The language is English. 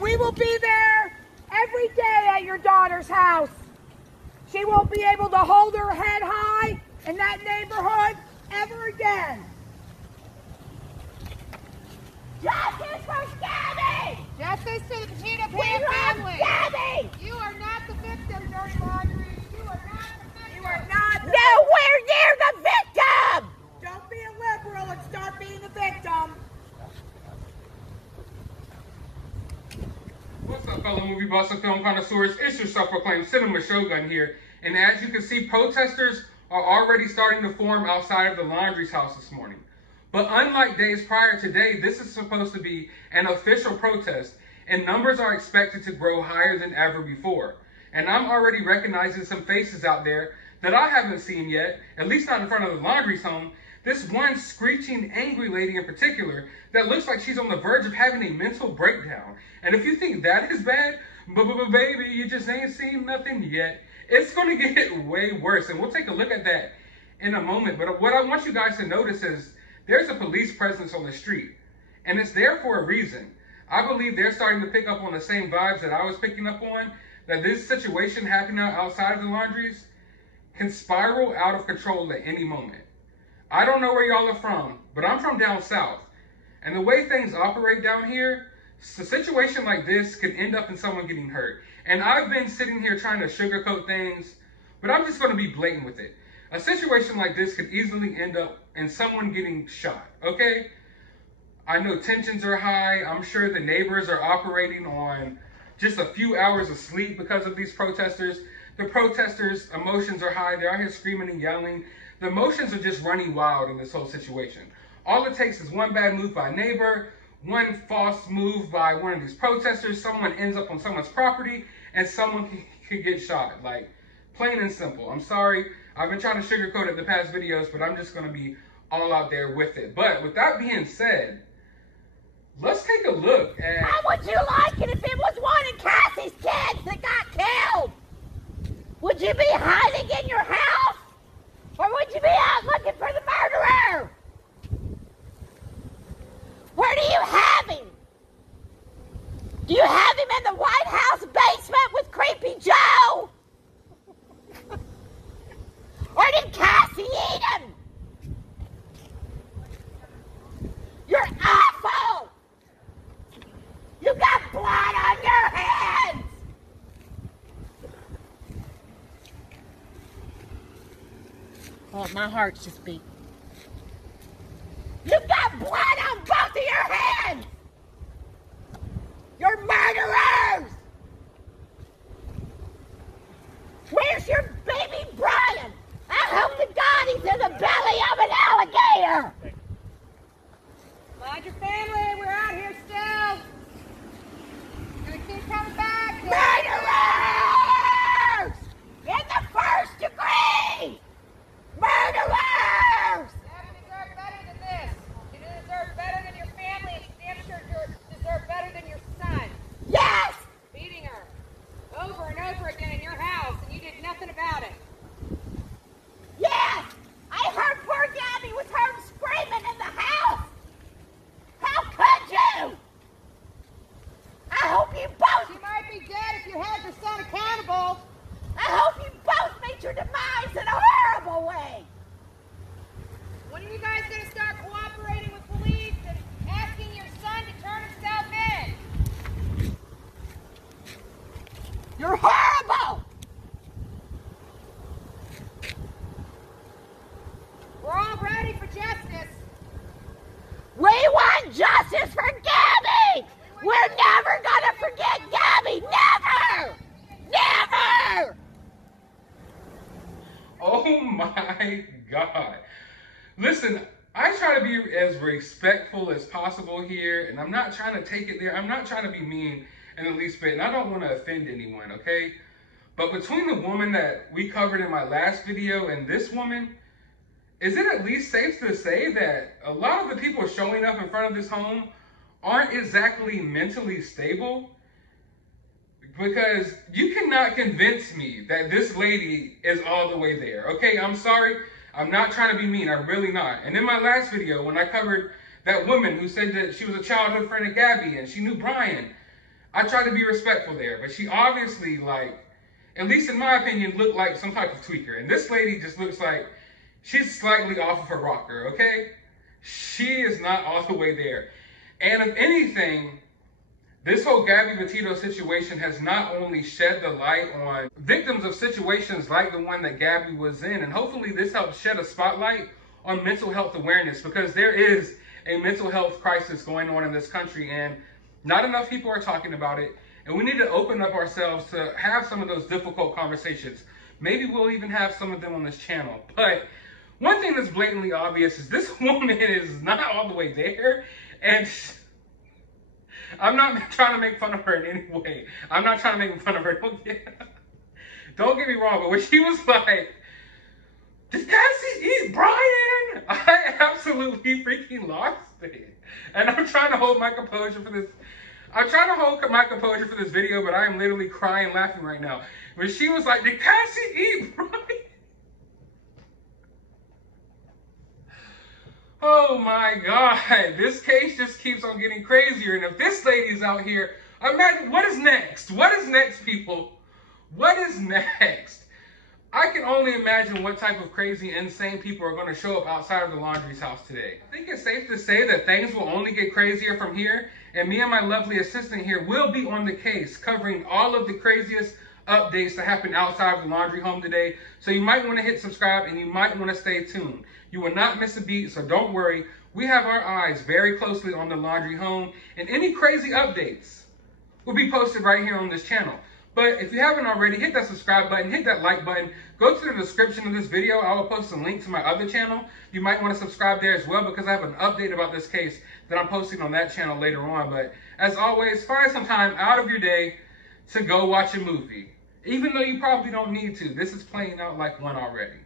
And we will be there every day at your daughter's house. She won't be able to hold her head high in that neighborhood ever again. Justice for Gabby! Justice to the Potato We Pan love family! Gabby! You are not the victim, Dirty Laundrie! You are not the victim! You are not the Nowhere near the victim! Don't be a liberal and start being the victim. What's up, fellow movie buffs and film connoisseurs? It's your self-proclaimed cinema shogun here. And as you can see, protesters are already starting to form outside of the Laundrie's house this morning. But unlike days prior today, this is supposed to be an official protest, and numbers are expected to grow higher than ever before. And I'm already recognizing some faces out there that I haven't seen yet, at least not in front of the Laundrie's home. This one screeching, angry lady in particular that looks like she's on the verge of having a mental breakdown. And if you think that is bad, baby, you just ain't seen nothing yet. It's going to get way worse, and we'll take a look at that in a moment. But what I want you guys to notice is there's a police presence on the street, and it's there for a reason. I believe they're starting to pick up on the same vibes that I was picking up on, that this situation happening outside of the Laundries can spiral out of control at any moment. I don't know where y'all are from, but I'm from down south. And the way things operate down here, a situation like this could end up in someone getting hurt. And I've been sitting here trying to sugarcoat things, but I'm just going to be blatant with it. A situation like this could easily end up in someone getting shot, okay? I know tensions are high. I'm sure the neighbors are operating on just a few hours of sleep because of these protesters. The protesters' emotions are high. They're out here screaming and yelling. The emotions are just running wild in this whole situation. All it takes is one bad move by a neighbor, one false move by one of these protesters, someone ends up on someone's property, and someone could get shot. Like, plain and simple. I'm sorry. I've been trying to sugarcoat it the past videos, but I'm just going to be all out there with it. But with that being said, let's take a look at... How would you like it if it was one of Cassie's kids that got killed? Would you be hiding in your house? Or would you be out looking for the murderer? Where do you have him? Do you have him in the White House basement with Creepy Joe? Or did Cassie eat him? You're awful! You got blood on your hands! Oh, my heart's just beat. You got blood on both of your hands! You're murderers! Where's your baby Brian? I hope to God he's in the belly of an alligator! Mind your family, we're out here still. Gonna keep coming back. Murderers! In the first degree! Murderers! You deserve better than this. You deserve better than your family, and you damn sure deserve better than your son. Yes! Beating her over and over again in your house, and you did nothing about it. Yes! I heard poor Gabby was heard screaming in the house! How could you? I hope you both... She might be dead if you held your son accountable. I hope you both meet your demise in a horrible way! When are you guys going to start cooperating with police and asking your son to turn himself in? You're horrible! We're all ready for justice. We want justice for Gabby! We're never gonna forget Gabby! Never! Never! Oh my God. Listen, I try to be as respectful as possible here, and I'm not trying to take it there. I'm not trying to be mean in the least bit, and I don't want to offend anyone, okay? But between the woman that we covered in my last video and this woman, is it at least safe to say that a lot of the people showing up in front of this home aren't exactly mentally stable? Because you cannot convince me that this lady is all the way there, okay? I'm sorry. I'm not trying to be mean. I'm really not. And in my last video, when I covered that woman who said that she was a childhood friend of Gabby and she knew Brian, I tried to be respectful there, but she obviously, like, at least in my opinion, looked like some type of tweaker. And this lady just looks like she's slightly off of her rocker, okay? She is not all the way there. And if anything, this whole Gabby Petito situation has not only shed the light on victims of situations like the one that Gabby was in, and hopefully this helps shed a spotlight on mental health awareness, because there is a mental health crisis going on in this country and not enough people are talking about it. And we need to open up ourselves to have some of those difficult conversations. Maybe we'll even have some of them on this channel. But one thing that's blatantly obvious is this woman is not all the way there. And I'm not trying to make fun of her in any way. I'm not trying to make fun of her. Don't get me wrong, but when she was like, "Did Cassie eat Brian?" I absolutely freaking lost it. And I'm trying to hold my composure for this. I'm trying to hold my composure for this video, but I am literally crying laughing right now. When she was like, "Did Cassie eat Brian?" Oh my God, this case just keeps on getting crazier. And if this lady's out here, imagine, what is next? What is next, people? What is next? I can only imagine what type of crazy, insane people are going to show up outside of the Laundrie's house today. I think it's safe to say that things will only get crazier from here, and me and my lovely assistant here will be on the case, covering all of the craziest updates that happen outside of the Laundrie home today. So you might want to hit subscribe and you might want to stay tuned. You will not miss a beat, so don't worry. We have our eyes very closely on the Laundrie home, and any crazy updates will be posted right here on this channel. But if you haven't already, hit that subscribe button, hit that like button, go to the description of this video. I will post a link to my other channel. You might want to subscribe there as well, because I have an update about this case that I'm posting on that channel later on. But as always, find some time out of your day to go watch a movie. Even though you probably don't need to, this is playing out like one already.